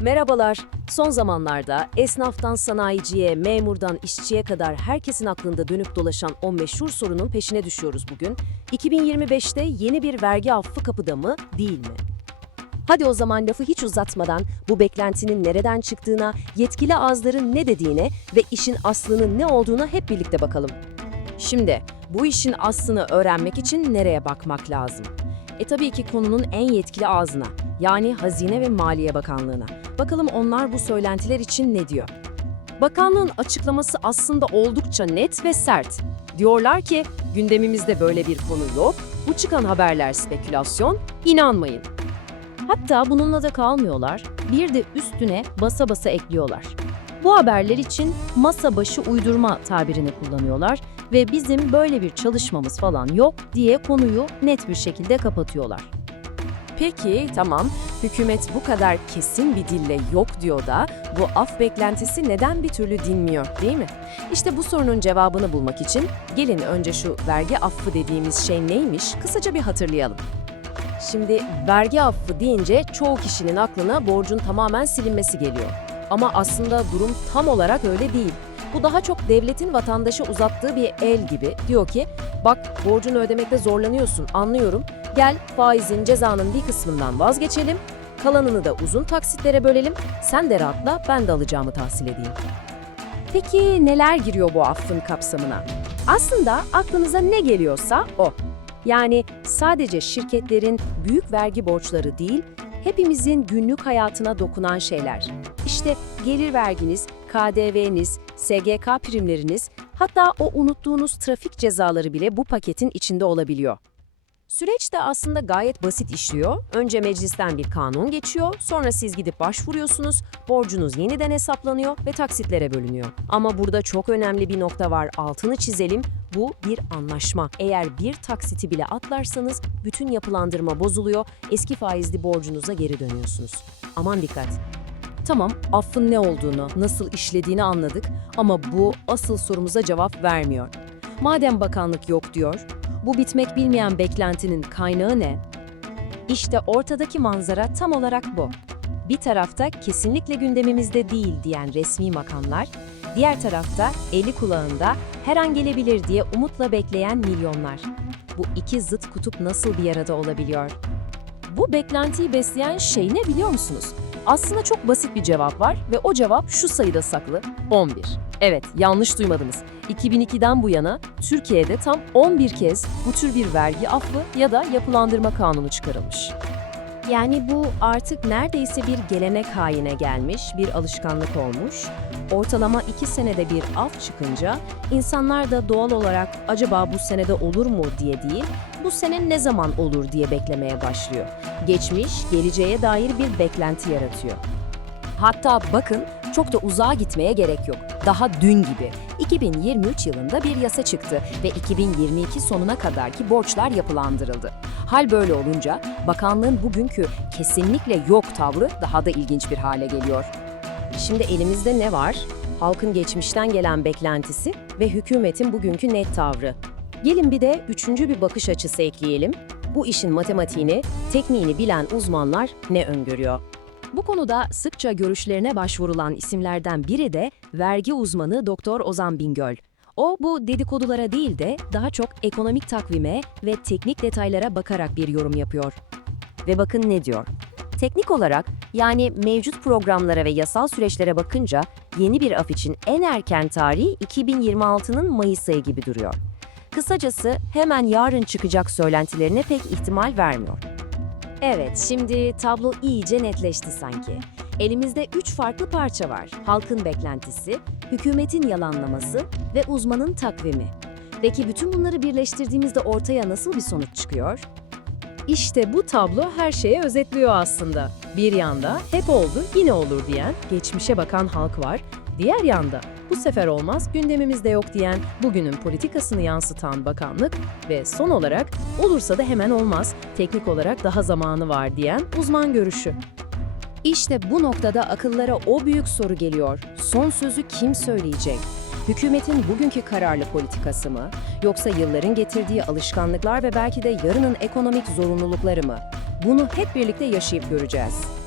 Merhabalar. Son zamanlarda esnaftan sanayiciye, memurdan işçiye kadar herkesin aklında dönüp dolaşan o meşhur sorunun peşine düşüyoruz bugün. 2025'te yeni bir vergi affı kapıda mı, değil mi? Hadi o zaman lafı hiç uzatmadan bu beklentinin nereden çıktığına, yetkili ağızların ne dediğine ve işin aslının ne olduğuna hep birlikte bakalım. Şimdi bu işin aslını öğrenmek için nereye bakmak lazım? E tabii ki konunun en yetkili ağzına, yani Hazine ve Maliye Bakanlığı'na. Bakalım onlar bu söylentiler için ne diyor? Bakanlığın açıklaması aslında oldukça net ve sert. Diyorlar ki gündemimizde böyle bir konu yok, bu çıkan haberler spekülasyon, inanmayın. Hatta bununla da kalmıyorlar, bir de üstüne basa basa ekliyorlar. Bu haberler için masa başı uydurma tabirini kullanıyorlar ve bizim böyle bir çalışmamız falan yok diye konuyu net bir şekilde kapatıyorlar. Peki tamam, hükümet bu kadar kesin bir dille yok diyor da bu af beklentisi neden bir türlü dinmiyor değil mi? İşte bu sorunun cevabını bulmak için gelin önce şu vergi affı dediğimiz şey neymiş kısaca bir hatırlayalım. Şimdi vergi affı deyince çoğu kişinin aklına borcun tamamen silinmesi geliyor. Ama aslında durum tam olarak öyle değil. Bu daha çok devletin vatandaşa uzattığı bir el gibi. Diyor ki, bak borcunu ödemekte zorlanıyorsun anlıyorum. Gel faizin cezanın bir kısmından vazgeçelim. Kalanını da uzun taksitlere bölelim. Sen de rahatla ben de alacağımı tahsil edeyim. Peki neler giriyor bu affın kapsamına? Aslında aklınıza ne geliyorsa o. Yani sadece şirketlerin büyük vergi borçları değil, hepimizin günlük hayatına dokunan şeyler. İşte gelir verginiz, KDV'niz, SGK primleriniz, hatta o unuttuğunuz trafik cezaları bile bu paketin içinde olabiliyor. Süreç de aslında gayet basit işliyor. Önce meclisten bir kanun geçiyor, sonra siz gidip başvuruyorsunuz, borcunuz yeniden hesaplanıyor ve taksitlere bölünüyor. Ama burada çok önemli bir nokta var, altını çizelim. Bu bir anlaşma. Eğer bir taksiti bile atlarsanız bütün yapılandırma bozuluyor, eski faizli borcunuza geri dönüyorsunuz. Aman dikkat! Tamam, affın ne olduğunu, nasıl işlediğini anladık ama bu asıl sorumuza cevap vermiyor. Madem bakanlık yok diyor, bu bitmek bilmeyen beklentinin kaynağı ne? İşte ortadaki manzara tam olarak bu. Bir tarafta kesinlikle gündemimizde değil diyen resmi makamlar, diğer tarafta eli kulağında her an gelebilir diye umutla bekleyen milyonlar. Bu iki zıt kutup nasıl bir arada olabiliyor? Bu beklentiyi besleyen şey ne biliyor musunuz? Aslında çok basit bir cevap var ve o cevap şu sayıda saklı, 11. Evet, yanlış duymadınız. 2002'den bu yana Türkiye'de tam 11 kez bu tür bir vergi affı ya da yapılandırma kanunu çıkarılmış. Yani bu artık neredeyse bir gelenek haline gelmiş, bir alışkanlık olmuş. Ortalama 2 senede bir af çıkınca insanlar da doğal olarak acaba bu senede olur mu diye değil, bu sene ne zaman olur diye beklemeye başlıyor. Geçmiş, geleceğe dair bir beklenti yaratıyor. Hatta bakın çok da uzağa gitmeye gerek yok. Daha dün gibi 2023 yılında bir yasa çıktı ve 2022 sonuna kadarki borçlar yapılandırıldı. Hal böyle olunca bakanlığın bugünkü kesinlikle yok tavrı daha da ilginç bir hale geliyor. Şimdi elimizde ne var? Halkın geçmişten gelen beklentisi ve hükümetin bugünkü net tavrı. Gelin bir de üçüncü bir bakış açısı ekleyelim. Bu işin matematiğini, tekniğini bilen uzmanlar ne öngörüyor? Bu konuda sıkça görüşlerine başvurulan isimlerden biri de vergi uzmanı Doktor Ozan Bingöl. O bu dedikodulara değil de daha çok ekonomik takvime ve teknik detaylara bakarak bir yorum yapıyor. Ve bakın ne diyor? Teknik olarak yani mevcut programlara ve yasal süreçlere bakınca yeni bir af için en erken tarih 2026'nın Mayıs ayı gibi duruyor. Kısacası hemen yarın çıkacak söylentilerine pek ihtimal vermiyor. Evet, şimdi tablo iyice netleşti sanki. Elimizde üç farklı parça var. Halkın beklentisi, hükümetin yalanlaması ve uzmanın takvimi. Peki bütün bunları birleştirdiğimizde ortaya nasıl bir sonuç çıkıyor? İşte bu tablo her şeye özetliyor aslında. Bir yanda hep oldu, yine olur diyen, geçmişe bakan halk var. Diğer yanda bu sefer olmaz, gündemimizde yok diyen, bugünün politikasını yansıtan bakanlık ve son olarak olursa da hemen olmaz, teknik olarak daha zamanı var diyen uzman görüşü. İşte bu noktada akıllara o büyük soru geliyor. Son sözü kim söyleyecek? Hükümetin bugünkü kararlı politikası mı? Yoksa yılların getirdiği alışkanlıklar ve belki de yarının ekonomik zorunlulukları mı? Bunu hep birlikte yaşayıp göreceğiz.